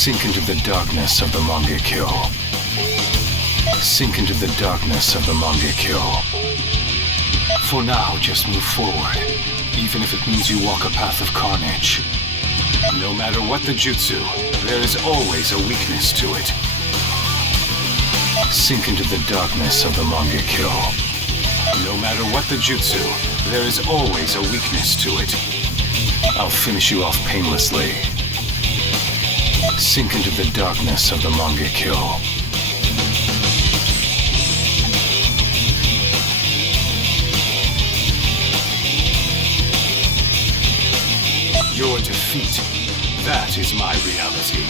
Sink into the darkness of the manga kill. Sink into the darkness of the manga kill. For now, just move forward, even if it means you walk a path of carnage. No matter what the jutsu, there is always a weakness to it. Sink into the darkness of the manga kill. No matter what the jutsu, there is always a weakness to it. I'll finish you off painlessly. Sink into the darkness of the manga kill. Your defeat, that is my reality.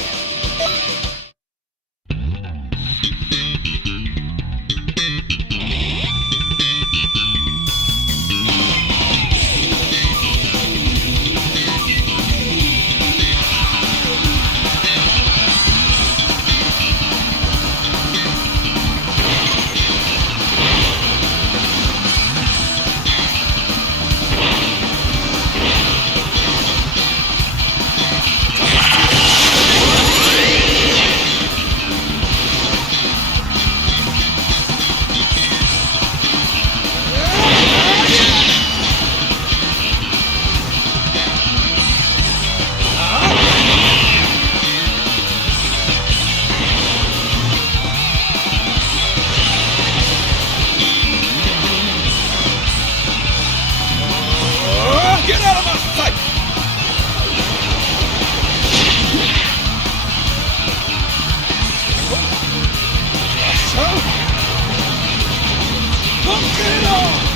Get out of my sight! So, look it up!